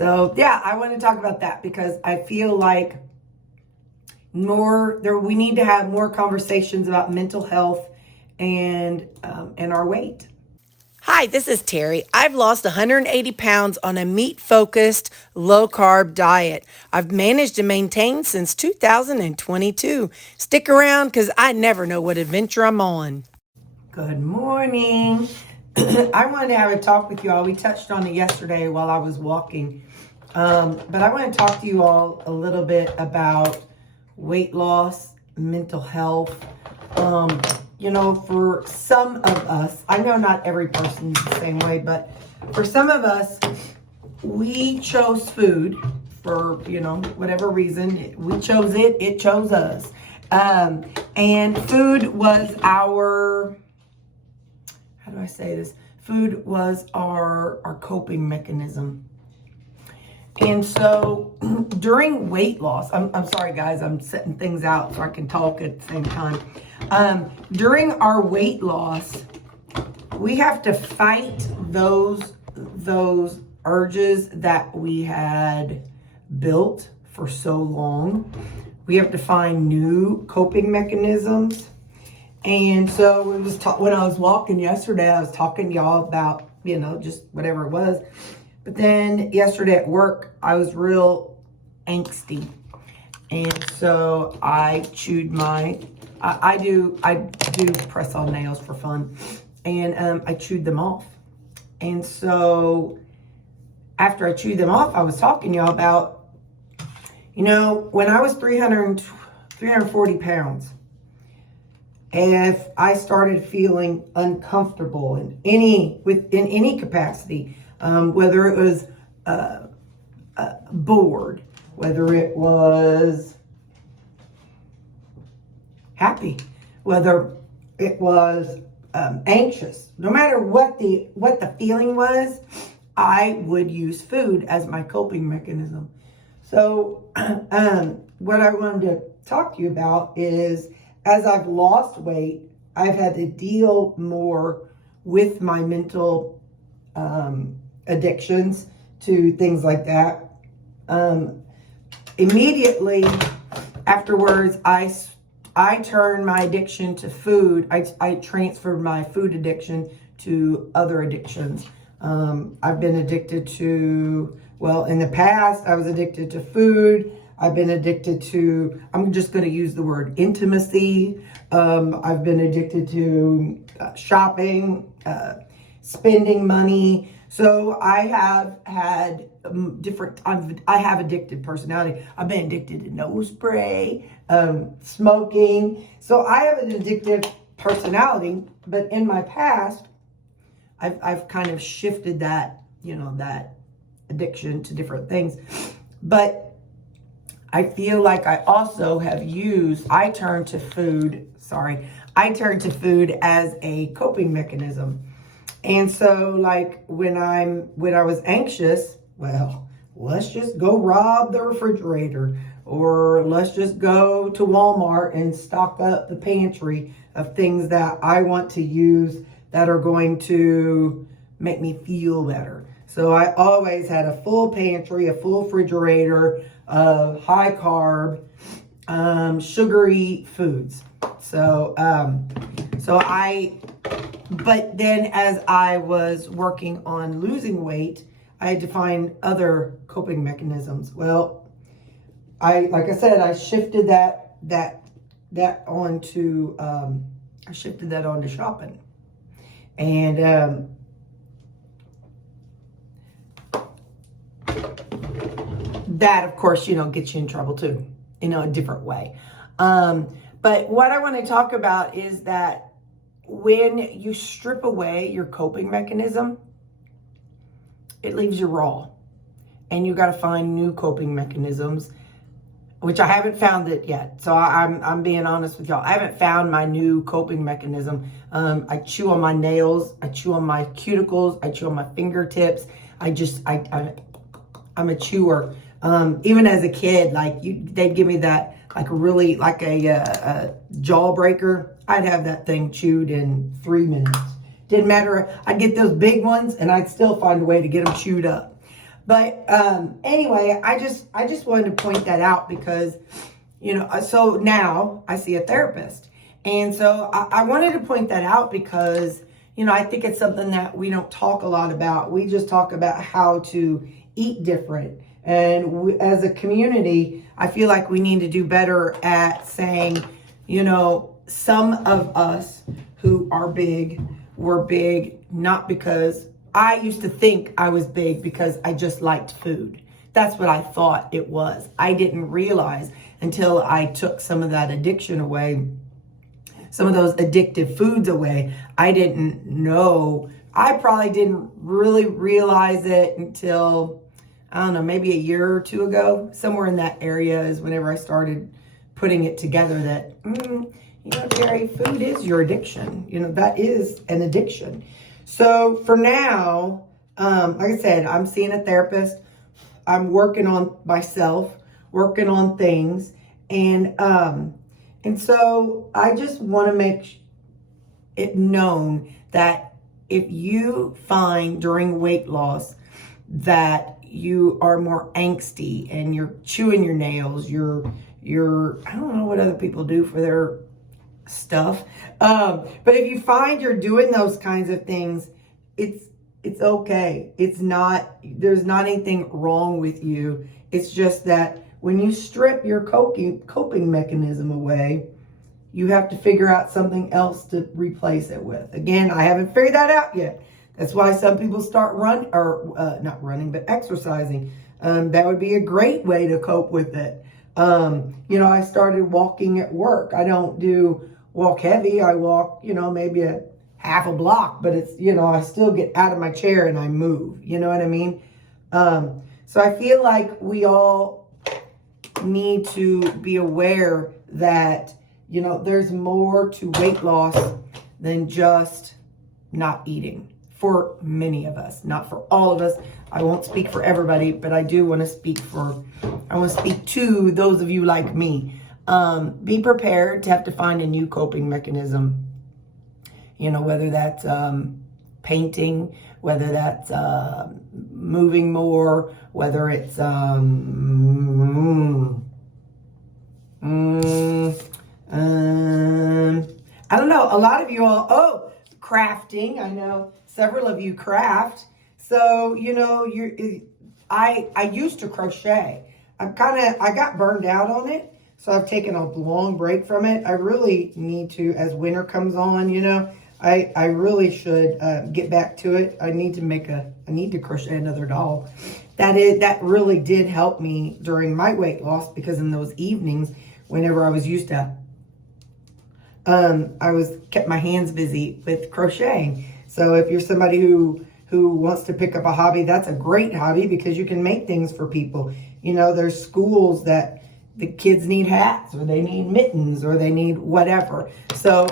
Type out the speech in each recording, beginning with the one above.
So yeah, I want to talk about that because I feel like we need to have more conversations about mental health and our weight. Hi, this is Terri. I've lost 180 pounds on a meat-focused, low-carb diet. I've managed to maintain since 2022. Stick around because I never know what adventure I'm on. Good morning. I wanted to have a talk with you all. We touched on it yesterday while I was walking. But I want to talk to you all a little bit about weight loss, mental health. For some of us, I know not every person is the same way, but for some of us, we chose food for, whatever reason. We chose it, it chose us. And food was our, how do I say this? Food was our coping mechanism. And so during weight loss, I'm sorry guys, I'm setting things out so I can talk at the same time. During our weight loss, we have to fight those urges that we had built for so long. We have to find new coping mechanisms. And so when I was walking yesterday, I was talking to y'all about, just whatever it was. But then yesterday at work, I was real angsty. And so I chewed I do press on nails for fun. And I chewed them off. And so after I chewed them off, I was talking to y'all about, when I was 340 pounds, if I started feeling uncomfortable in any capacity, whether it was bored, whether it was happy, whether it was anxious, no matter what the feeling was, I would use food as my coping mechanism. So what I wanted to talk to you about is, as I've lost weight, I've had to deal more with my mental addictions to things like that. Immediately afterwards, I turned my addiction to food. I transferred my food addiction to other addictions. I've been addicted to, in the past, I was addicted to food. I've been addicted to, I'm just going to use the word intimacy. I've been addicted to shopping, spending money. So I have had I have addictive personality. I've been addicted to nose spray, smoking. So I have an addictive personality, but in my past, I've kind of shifted that, that addiction to different things. But I feel like I also have I turned to food as a coping mechanism. And so like when I was anxious, let's just go rob the refrigerator, or let's just go to Walmart and stock up the pantry of things that I want to use that are going to make me feel better. So I always had a full pantry, a full refrigerator of high carb, sugary foods. But then as I was working on losing weight, I had to find other coping mechanisms. Like I said, I shifted that onto shopping. And that, of course, gets you in trouble too, a different way. But what I want to talk about is that when you strip away your coping mechanism, it leaves you raw. And you got to find new coping mechanisms, which I haven't found it yet. So I'm being honest with y'all. I haven't found my new coping mechanism. I chew on my nails. I chew on my cuticles. I chew on my fingertips. I'm a chewer. Even as a kid, they'd give me that, a jawbreaker. I'd have that thing chewed in 3 minutes. Didn't matter. I'd get those big ones and I'd still find a way to get them chewed up. But anyway, I just wanted to point that out because, so now I see a therapist. And so I wanted to point that out because, I think it's something that we don't talk a lot about. We just talk about how to eat different. And as a community, I feel like we need to do better at saying, some of us who are big were big not because I used to think I was big because I just liked food. That's what I thought it was. I didn't realize until I took some of that addiction away, some of those addictive foods away. I didn't know. I probably didn't really realize it until, I don't know, maybe a year or two ago. Somewhere in that area is whenever I started putting it together that, Terri, food is your addiction. That is an addiction. So for now, like I said, I'm seeing a therapist. I'm working on myself, working on things. And so I just want to make it known that if you find during weight loss that you are more angsty and you're chewing your nails, you're I don't know what other people do for their stuff. But if you find you're doing those kinds of things, it's okay. There's not anything wrong with you. It's just that when you strip your coping mechanism away, you have to figure out something else to replace it with. Again, I haven't figured that out yet. That's why some people start not running, but exercising. That would be a great way to cope with it. I started walking at work. I don't walk heavy. I walk, maybe a half a block, but it's, I still get out of my chair and I move. You know what I mean? So I feel like we all need to be aware that, there's more to weight loss than just not eating. For many of us, not for all of us. I won't speak for everybody, but I do want to speak to those of you like me. Be prepared to have to find a new coping mechanism. Whether that's painting, whether that's moving more, whether it's I don't know. A lot of you all, crafting. I know several of you craft. So, I used to crochet. I got burned out on it. So I've taken a long break from it. I really need to, as winter comes on, I really should get back to it. I need to crochet another doll. That really did help me during my weight loss, because in those evenings, whenever I was used to, kept my hands busy with crocheting. So if you're somebody who wants to pick up a hobby, that's a great hobby because you can make things for people. There's schools that the kids need hats, or they need mittens, or they need whatever. So,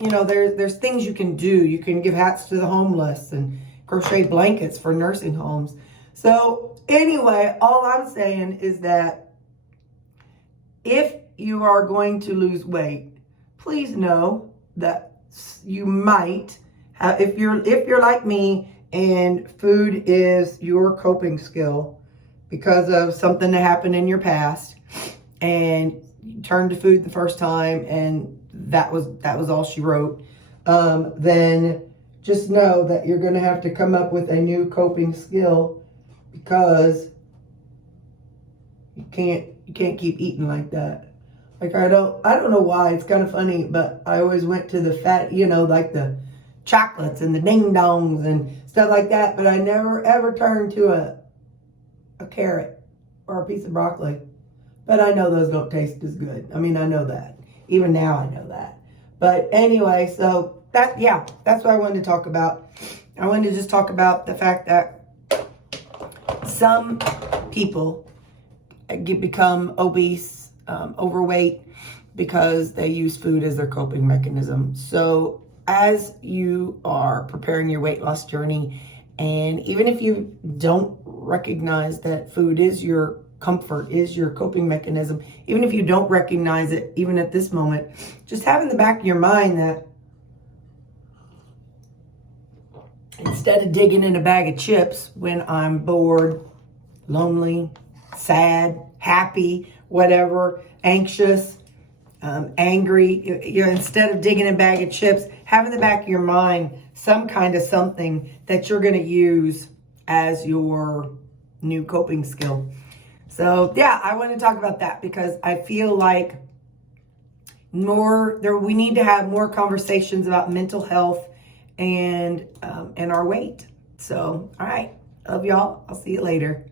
there's things you can do. You can give hats to the homeless and crochet blankets for nursing homes. So anyway, all I'm saying is that if you are going to lose weight, please know that you might have, if you're like me and food is your coping skill because of something that happened in your past, and you turned to food the first time and that was all she wrote, then just know that you're going to have to come up with a new coping skill, because you can't keep eating like that. Like, I don't know why. It's kind of funny, but I always went to the fat, like the chocolates and the ding dongs and stuff like that, but I never ever turned to a carrot or a piece of broccoli. But I know those don't taste as good. I know that. Even now I know that. But anyway, so that's what I wanted to talk about. I wanted to just talk about the fact that some people become obese, overweight, because they use food as their coping mechanism. So as you are preparing your weight loss journey, and even if you don't recognize that food is your comfort, is your coping mechanism, even if you don't recognize it, even at this moment, just have in the back of your mind that instead of digging in a bag of chips when I'm bored lonely, sad, happy, whatever, anxious, angry, instead of digging a bag of chips, have in the back of your mind some kind of something that you're going to use as your new coping skill. So yeah, I want to talk about that because I feel like we need to have more conversations about mental health and our weight. So, all right. Love y'all. I'll see you later.